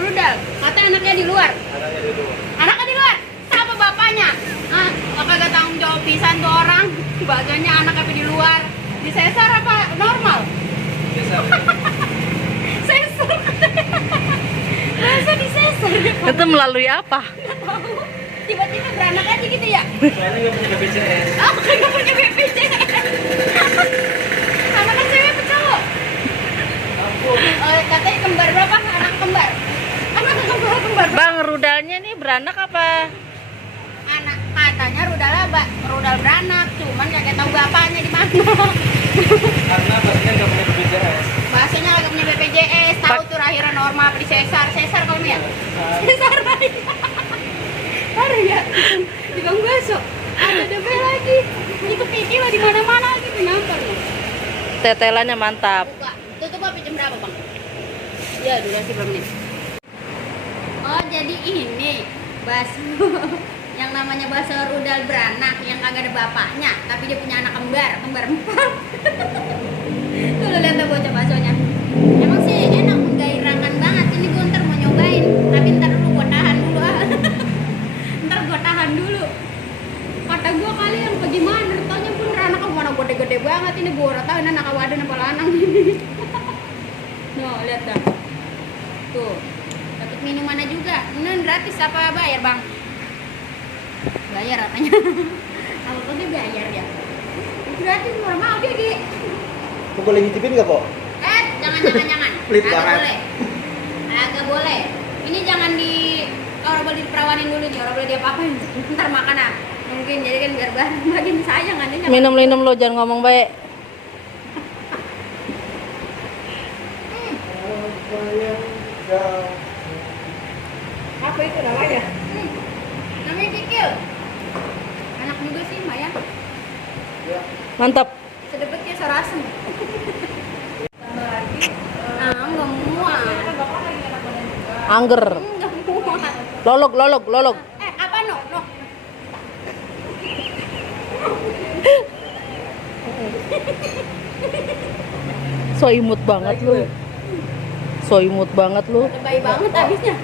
rudal. Katanya anaknya di luar. Anaknya di luar. Siapa bapaknya? Ah, kagak tanggung jawab pisan tuh orang. Baganya anaknya di luar. Disesar apa normal? Sesar. Masa disesar? Itu melalui apa? Tiba-tiba beranak aja gitu ya? Soalnya nggak punya BPJS. Oh, nggak punya BPJS. Anak kan cewek apa cowok? Katanya kembar berapa? Anak kembar. Anak kembar. Bang, rudalnya nih beranak apa? Anak katanya rudal beranak, cuman kagak tahu bapaknya di mana. Karena pastinya nggak punya BPJS. Bahasanya kagak punya BPJS, tahu tuh lahiran normal apa di sesar kalau ya? Sesar lagi. Baru ya, di bang baso ada DP lagi. Ini kepikir lah di mana-mana lagi kenapa lu? Tetelannya mantap. Buka, tutup apa jam berapa bang? Ya durasi berapa menit? Oh jadi ini bakso yang namanya bakso rudal beranak yang kagak ada bapaknya, tapi dia punya anak kembar empat. Tuh lu lihat tuh bocah baksonya. Emang sih enak, menggairahkan banget. Ini gue ntar mau nyobain, tapi ntar dulu gue tahan dulu ah. Ntar gue tahan dulu. Kata gue kali yang bagaimana, tanya bener anak mana gede-gede banget ini, gue udah tahu ini anak wadah apa lanang ini. No, lihat dah. Tuh, dapat minumannya juga. Ini gratis apa bayar bang? Bayar katanya. Kalau tadi bayar ya. Gratis normal dia di. Lu boleh ngicipin nggak, Po? Jangan. Pelit Agak banget. boleh. Agak boleh. Ini jangan orang boleh diperawanin dulu nih, orang boleh diapa-apain. Ntar makan ah. Mungkin jadi kan biar bareng makin sayang adanya. Minum lo, jangan ngomong baik. Apa itu namanya? Namanya kikil. Enak juga sih, Maya. Mantap. Sedepetnya sarasem. Enggak muat. Angger. Enggak muat. Lolog. Apa no? So imut banget lu. Lebay banget habisnya.